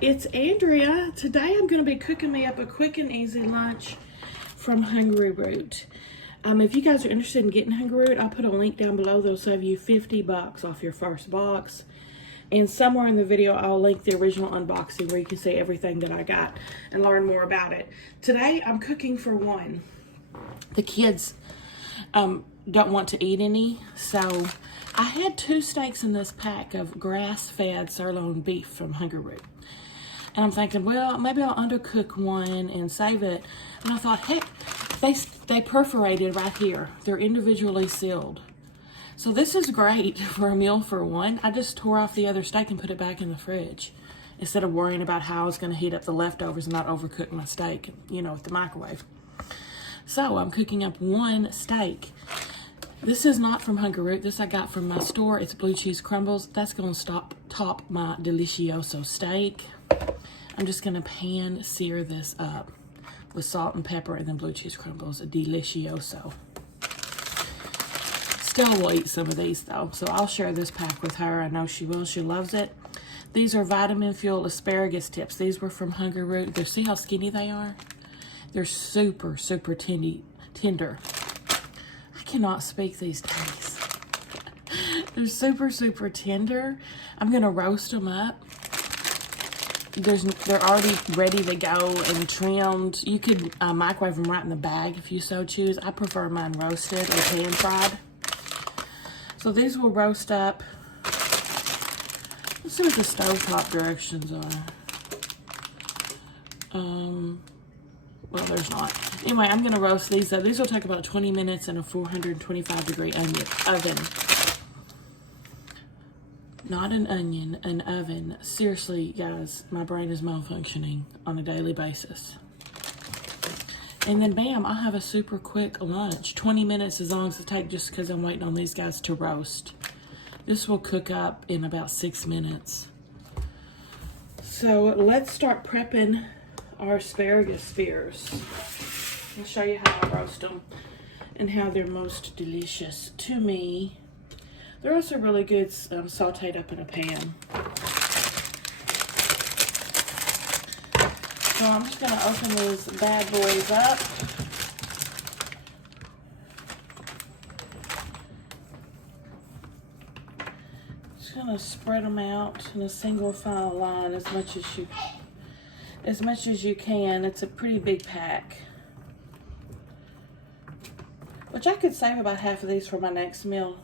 It's Andrea. Today I'm going to be cooking me up a quick and easy lunch from Hungry Root. If you guys are interested in getting Hungry Root, I'll put a link down below that'll save you $50 off your first box. And somewhere in the video, I'll link the original unboxing where you can see everything that I got and learn more about it. Today, I'm cooking for one. The kids don't want to eat any, so I had 2 steaks in this pack of grass-fed sirloin beef from Hungry Root. And I'm thinking, well, maybe I'll undercook one and save it. And I thought, heck, they perforated right here. They're individually sealed. So this is great for a meal for one. I just tore off the other steak and put it back in the fridge instead of worrying about how I was going to heat up the leftovers and not overcook my steak, with the microwave. So I'm cooking up one steak. This is not from Hungry Root. This I got from my store. It's blue cheese crumbles. That's going to top my delicioso steak. I'm just going to pan sear this up with salt and pepper and then blue cheese crumbles. A delicioso. Still will eat some of these though, so I'll share this pack with her. I know she will. She loves it. These are vitamin-fueled asparagus tips. These were from Hungry Root. See how skinny they are? They're super, super tender. I cannot speak these days. They're super, super tender. I'm going to roast them up. They're already ready to go and trimmed. You could microwave them right in the bag if you so choose. I prefer mine roasted or pan fried. So these will roast up. Let's see what the stovetop directions are. Well, there's not. Anyway, I'm going to roast these up. These will take about 20 minutes in a 425-degree oven. Not an onion, an oven. Seriously, guys, my brain is malfunctioning on a daily basis. And then, bam, I'll have a super quick lunch. 20 minutes as long as it takes just because I'm waiting on these guys to roast. This will cook up in about 6 minutes. So let's start prepping our asparagus spears. I'll show you how I roast them and how they're most delicious to me. They're also really good sauteed up in a pan. So I'm just going to open these bad boys up. Just going to spread them out in a single file line as much as you can. It's a pretty big pack. Which I could save about half of these for my next meal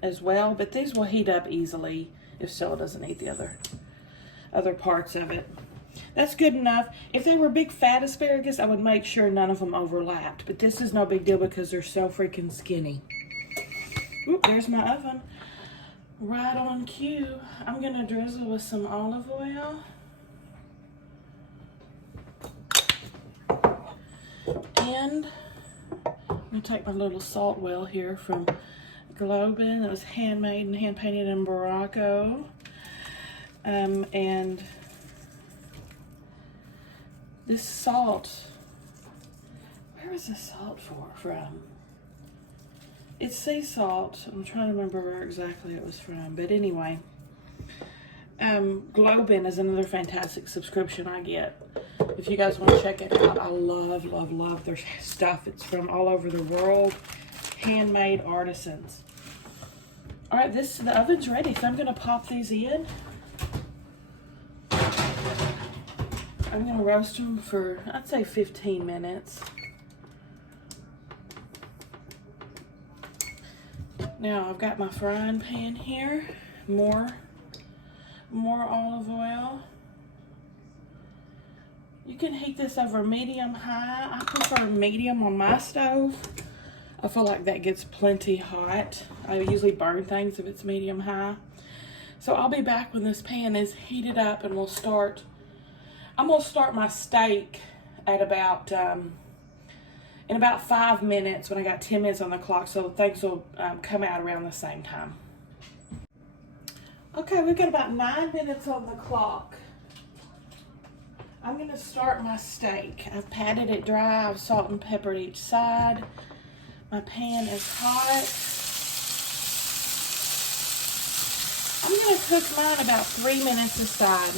as well, but these will heat up easily if Stella doesn't eat the other parts of it. That's good enough. If they were big fat asparagus, I would make sure none of them overlapped, but this is no big deal because they're so freaking skinny. Oop, there's my oven. Right on cue. I'm gonna drizzle with some olive oil. And I'm gonna take my little salt well here from Globin. It was handmade and hand painted in Morocco. And this salt, where was this salt from? It's sea salt. I'm trying to remember where exactly it was from. But anyway, Globin is another fantastic subscription I get. If you guys want to check it out, I love, love, love their stuff. It's from all over the world. Handmade artisans. All right, the oven's ready, so I'm going to pop these in. I'm going to roast them for, I'd say 15 minutes. Now, I've got my frying pan here. More olive oil. You can heat this over medium-high. I prefer medium on my stove. I feel like that gets plenty hot. I usually burn things if it's medium-high. So I'll be back when this pan is heated up and I'm going to start my steak at about, in about 5 minutes when I got 10 minutes on the clock, so things will come out around the same time. Okay, we've got about 9 minutes on the clock. I'm going to start my steak. I've patted it dry. I've salt and peppered each side. My pan is hot. I'm going to cook mine about 3 minutes aside.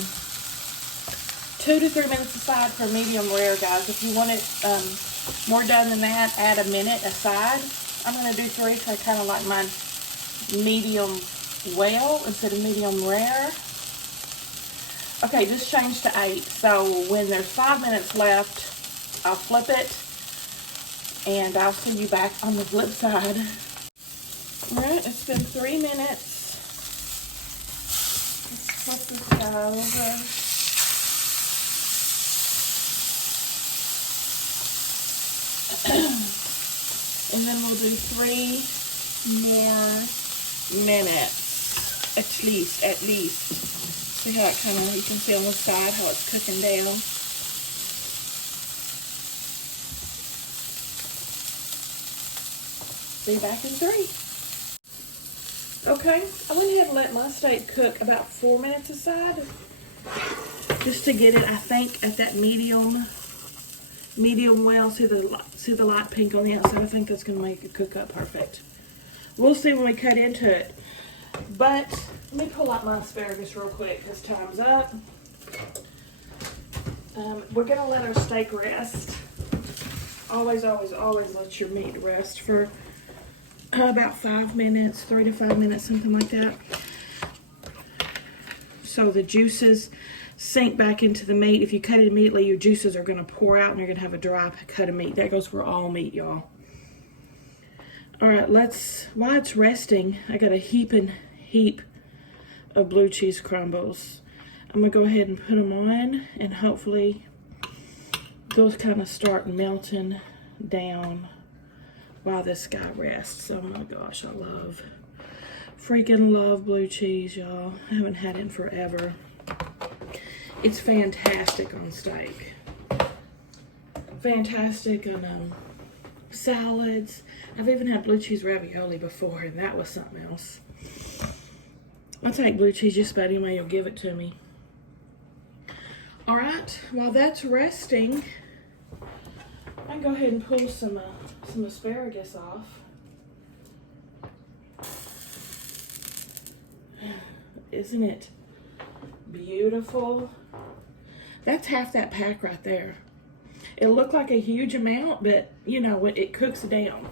2 to 3 minutes aside for medium rare, guys. If you want it more done than that, add a minute aside. I'm going to do 3 because I kind of like mine medium well instead of medium rare. Okay, this changed to 8. So when there's 5 minutes left, I'll flip it and I'll see you back on the flip side. Alright, it's been 3 minutes. Let's flip this guy over. And then we'll do 3 more minutes. At least. See how it kind of, you can see on the side how it's cooking down. Be back in 3. Okay, I went ahead and let my steak cook about 4 minutes aside. Just to get it, I think, at that medium well. See the light pink on the outside? I think that's going to make it cook up perfect. We'll see when we cut into it. But let me pull out my asparagus real quick because time's up. We're going to let our steak rest. Always let your meat rest for about 5 minutes, 3 to 5 minutes, something like that. So the juices sink back into the meat. If you cut it immediately, your juices are going to pour out and you're going to have a dry cut of meat. That goes for all meat, y'all. All right, while it's resting, I got a heap of blue cheese crumbles. I'm going to go ahead and put them on, and hopefully those kind of start melting down while this guy rests. Oh my gosh, I freaking love blue cheese, y'all. I haven't had it in forever. It's fantastic on steak. Fantastic on salads. I've even had blue cheese ravioli before, and that was something else. I'll take blue cheese just about any way you'll give it to me. All right, while that's resting, I can go ahead and pull some asparagus off. Isn't it beautiful? That's half that pack right there. It looked like a huge amount, but you know, it cooks down.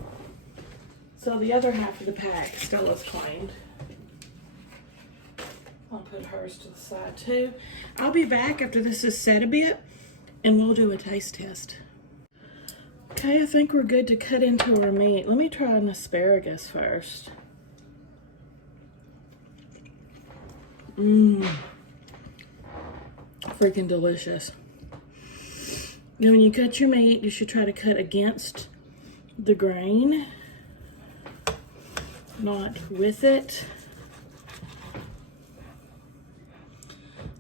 So the other half of the pack still is claimed. I'll put hers to the side too. I'll be back after this is set a bit and we'll do a taste test. Okay, I think we're good to cut into our meat. Let me try an asparagus first. Freaking delicious. Now when you cut your meat, you should try to cut against the grain, not with it.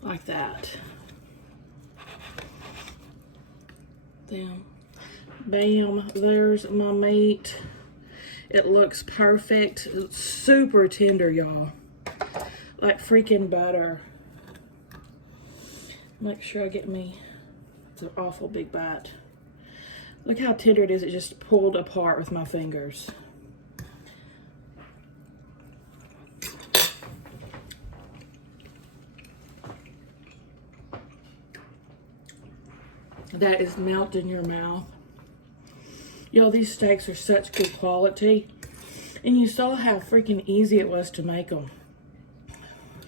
Like that. Then, bam, there's my meat. It looks perfect. It's super tender, y'all. Like freaking butter. Make sure I get me, it's an awful big bite. Look how tender it is. It just pulled apart with my fingers. That is melt in your mouth. Y'all, these steaks are such good quality. And you saw how freaking easy it was to make them.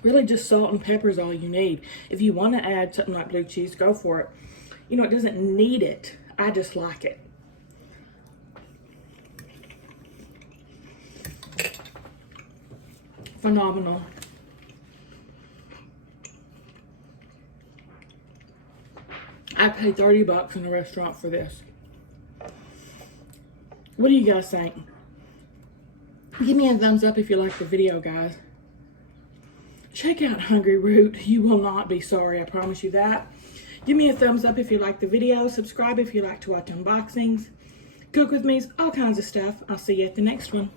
Really just salt and pepper is all you need. If you want to add something like blue cheese, go for it. You know, it doesn't need it. I just like it. Phenomenal. I paid $30 in a restaurant for this. What do you guys think? Give me a thumbs up if you like the video, guys. Check out Hungry Root. You will not be sorry, I promise you that. Give me a thumbs up if you like the video. Subscribe if you like to watch unboxings, cook with me's, all kinds of stuff. I'll see you at the next one.